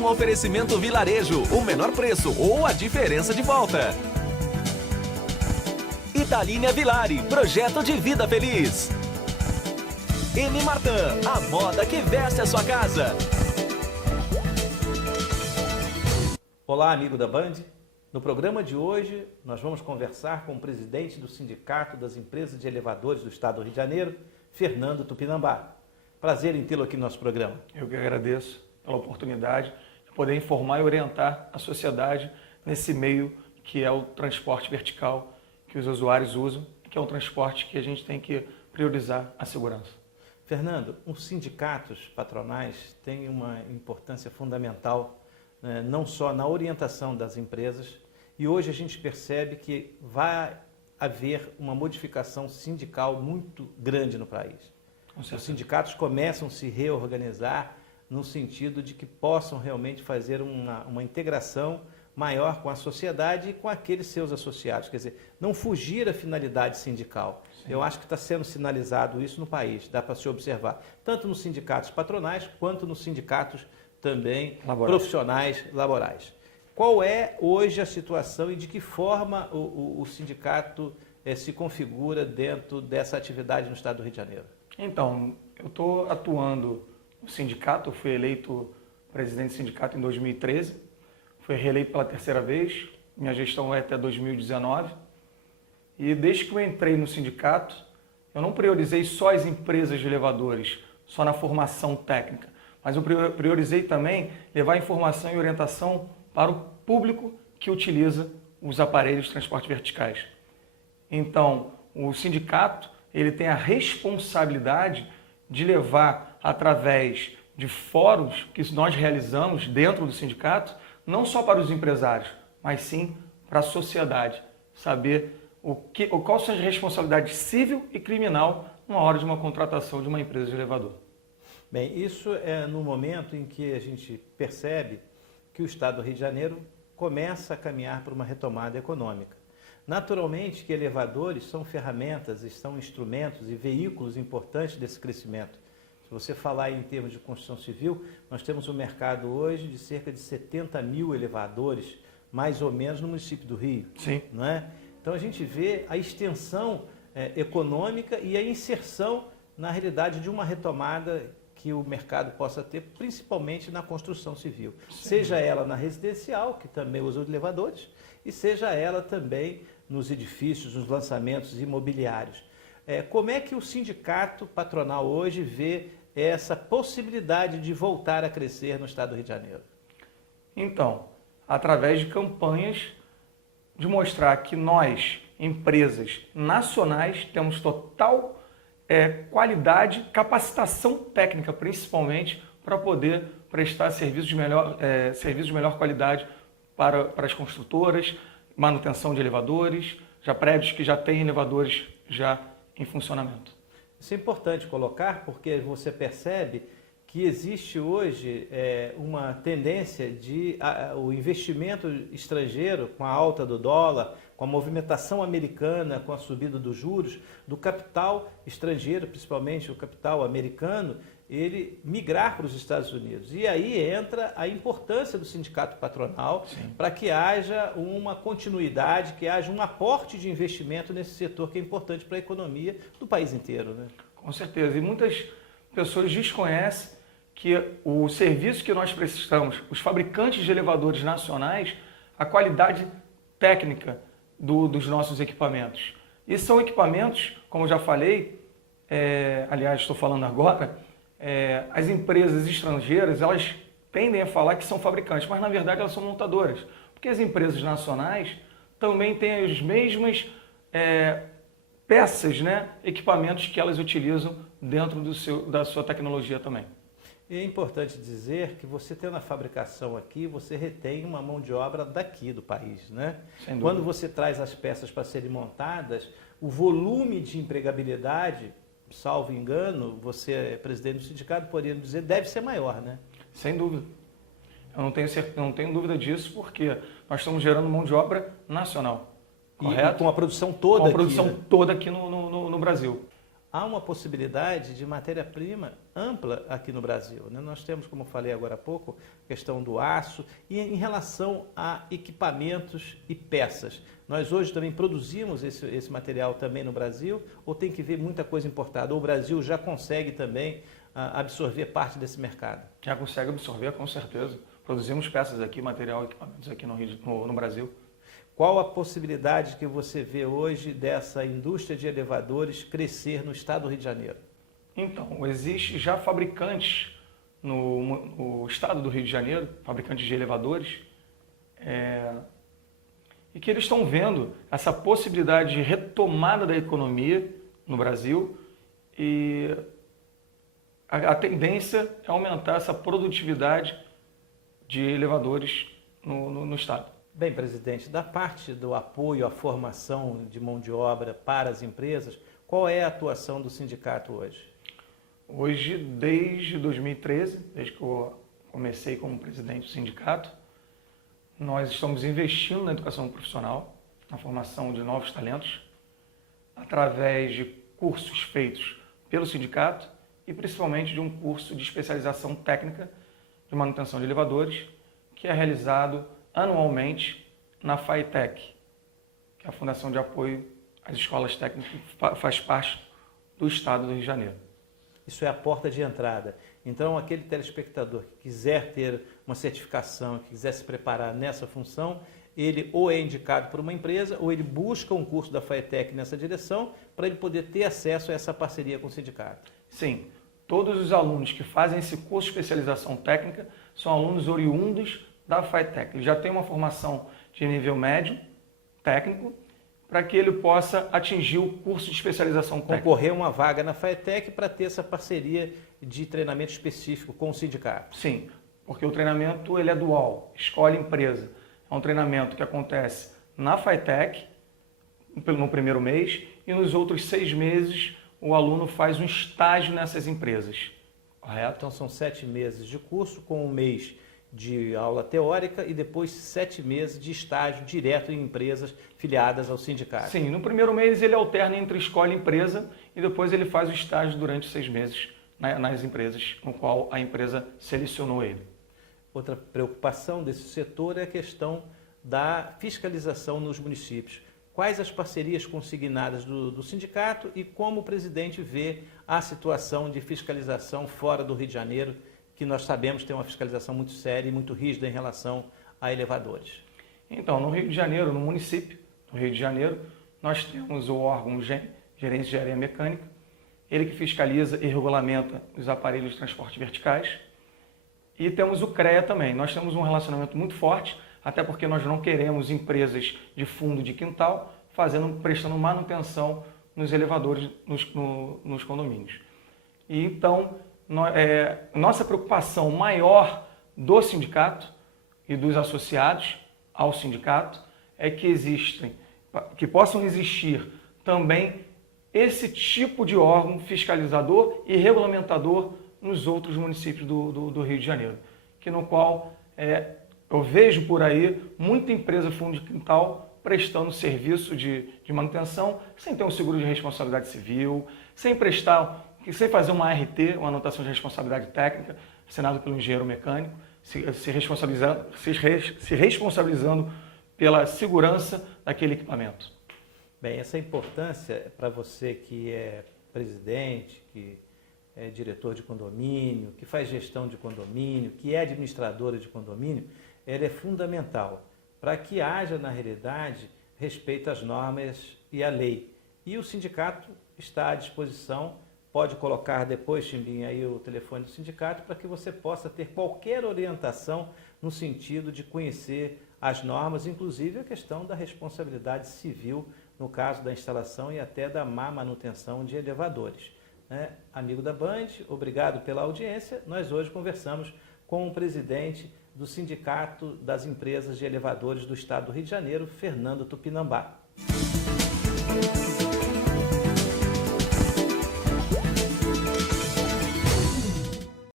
Um oferecimento Vilarejo, o menor preço ou a diferença de volta. Italínia Vilari, projeto de vida feliz. M. Martin, a moda que veste a sua casa. Olá, amigo da Band. No programa de hoje, nós vamos conversar com o presidente do Sindicato das Empresas de Elevadores do Estado do Rio de Janeiro, Fernando Tupinambá. Prazer em tê-lo aqui no nosso programa. Eu que agradeço pela oportunidade de poder informar e orientar a sociedade nesse meio que é o transporte vertical que os usuários usam, que é um transporte que a gente tem que priorizar a segurança. Fernando, os sindicatos patronais têm uma importância fundamental, não só na orientação das empresas, e hoje a gente percebe que vai haver uma modificação sindical muito grande no país. Os sindicatos começam a se reorganizar no sentido de que possam realmente fazer uma integração maior com a sociedade e com aqueles seus associados. Quer dizer, não fugir à finalidade sindical. Sim. Eu acho que está sendo sinalizado isso no país, dá para se observar, tanto nos sindicatos patronais quanto nos sindicatos também profissionais laborais. Qual é hoje a situação e de que forma o sindicato se configura dentro dessa atividade no Estado do Rio de Janeiro? Então, eu estou atuando no sindicato, fui eleito presidente do sindicato em 2013, fui reeleito pela terceira vez, minha gestão é até 2019, e desde que eu entrei no sindicato, eu não priorizei só as empresas de elevadores, só na formação técnica, mas eu priorizei também levar informação e orientação para o público que utiliza os aparelhos de transporte verticais. Então, o sindicato ele tem a responsabilidade de levar, através de fóruns que nós realizamos dentro do sindicato, não só para os empresários, mas sim para a sociedade, saber quais são as responsabilidades civil e criminal na hora de uma contratação de uma empresa de elevador. Bem, isso é no momento em que a gente percebe que o Estado do Rio de Janeiro começa a caminhar para uma retomada econômica. Naturalmente que elevadores são ferramentas, são instrumentos e veículos importantes desse crescimento. Se você falar em termos de construção civil, nós temos um mercado hoje de cerca de 70 mil elevadores, mais ou menos, no município do Rio. Sim. Não é? Então a gente vê a extensão econômica e a inserção, na realidade, de uma retomada que o mercado possa ter, principalmente na construção civil. Sim. Seja ela na residencial, que também usa os elevadores, e seja ela também nos edifícios, nos lançamentos imobiliários. Como é que o sindicato patronal hoje vê essa possibilidade de voltar a crescer no Estado do Rio de Janeiro? Então, através de campanhas de mostrar que nós, empresas nacionais, temos total qualidade, capacitação técnica, principalmente, para poder prestar serviços de melhor qualidade para as construtoras, manutenção de elevadores, já prédios que já têm elevadores já em funcionamento. Isso é importante colocar porque você percebe que existe hoje uma tendência de o investimento estrangeiro, com a alta do dólar, com a movimentação americana, com a subida dos juros, do capital estrangeiro, principalmente o capital americano, ele migrar para os Estados Unidos. E aí entra a importância do sindicato patronal para que haja uma continuidade, que haja um aporte de investimento nesse setor que é importante para a economia do país inteiro, né? Com certeza. E muitas pessoas desconhecem que o serviço que nós prestamos, os fabricantes de elevadores nacionais, a qualidade técnica dos nossos equipamentos. E são equipamentos, como eu já falei, aliás, estou falando agora, as empresas estrangeiras, elas tendem a falar que são fabricantes, mas na verdade elas são montadoras. Porque as empresas nacionais também têm as mesmas peças, equipamentos que elas utilizam dentro da sua tecnologia também. E é importante dizer que você tendo a fabricação aqui, você retém uma mão de obra daqui do país, né? Sem dúvida. Quando você traz as peças para serem montadas, o volume de empregabilidade, salvo engano, você é presidente do sindicato, poderia dizer, deve ser maior, né? Sem dúvida. Eu não tenho dúvida disso, porque nós estamos gerando mão de obra nacional, correto? E com a produção toda com a aqui, produção né? toda aqui no Brasil. há uma possibilidade de matéria-prima ampla aqui no Brasil, né? Nós temos, como eu falei agora há pouco, a questão do aço e em relação a equipamentos e peças. Nós hoje também produzimos esse material também no Brasil ou tem que ver muita coisa importada? Ou o Brasil já consegue também absorver parte desse mercado? Já consegue absorver, com certeza. Produzimos peças aqui, material, equipamentos aqui no Brasil. Qual a possibilidade que você vê hoje dessa indústria de elevadores crescer no estado do Rio de Janeiro? Então, existe já fabricantes no estado do Rio de Janeiro, fabricantes de elevadores, e que eles estão vendo essa possibilidade de retomada da economia no Brasil e a tendência é aumentar essa produtividade de elevadores no estado. Bem, presidente, da parte do apoio à formação de mão de obra para as empresas, qual é a atuação do sindicato hoje? Hoje, desde 2013, desde que eu comecei como presidente do sindicato, nós estamos investindo na educação profissional, na formação de novos talentos, através de cursos feitos pelo sindicato e principalmente de um curso de especialização técnica de manutenção de elevadores, que é realizado anualmente na FATEC, que é a Fundação de Apoio às Escolas Técnicas, que faz parte do Estado do Rio de Janeiro. Isso é a porta de entrada. Então, aquele telespectador que quiser ter uma certificação, que quiser se preparar nessa função, ele ou é indicado por uma empresa ou ele busca um curso da FATEC nessa direção para ele poder ter acesso a essa parceria com o sindicato. Sim, todos os alunos que fazem esse curso de especialização técnica são alunos oriundos da FATEC. Ele já tem uma formação de nível médio, técnico, para que ele possa atingir o curso de especialização técnica. Concorrer uma vaga na FATEC para ter essa parceria de treinamento específico com o sindicato. Sim, porque o treinamento ele é dual, escola-empresa. É um treinamento que acontece na FATEC, no primeiro mês, e nos outros 6 meses o aluno faz um estágio nessas empresas. Correto? Então são 7 meses de curso com 1 mês de aula teórica e depois 7 meses de estágio direto em empresas filiadas ao sindicato. Sim, no primeiro mês ele alterna entre escola e empresa e depois ele faz o estágio durante 6 meses nas empresas no qual a empresa selecionou ele. Outra preocupação desse setor é a questão da fiscalização nos municípios. Quais as parcerias consignadas do sindicato e como o presidente vê a situação de fiscalização fora do Rio de Janeiro, que nós sabemos tem uma fiscalização muito séria e muito rígida em relação a elevadores? Então, no Rio de Janeiro, no município do Rio de Janeiro, nós temos o órgão Gerência de Engenharia Mecânica, ele que fiscaliza e regulamenta os aparelhos de transporte verticais. E temos o CREA também. Nós temos um relacionamento muito forte, até porque nós não queremos empresas de fundo de quintal prestando manutenção nos elevadores nos condomínios. E então, nossa preocupação maior do sindicato e dos associados ao sindicato é que possam existir também esse tipo de órgão fiscalizador e regulamentador nos outros municípios do Rio de Janeiro, no qual eu vejo por aí muita empresa fundo de quintal prestando serviço de manutenção sem ter um seguro de responsabilidade civil, sem fazer uma ART, uma anotação de responsabilidade técnica, assinado pelo engenheiro mecânico, se responsabilizando pela segurança daquele equipamento. Bem, essa importância para você que é presidente, que é diretor de condomínio, que faz gestão de condomínio, que é administradora de condomínio, ela é fundamental para que haja, na realidade, respeito às normas e à lei. E o sindicato está à disposição, pode colocar depois, Chimbinha, aí o telefone do sindicato, para que você possa ter qualquer orientação no sentido de conhecer as normas, inclusive a questão da responsabilidade civil, no caso da instalação e até da má manutenção de elevadores. Amigo da Band, obrigado pela audiência. Nós hoje conversamos com o presidente do Sindicato das Empresas de Elevadores do Estado do Rio de Janeiro, Fernando Tupinambá.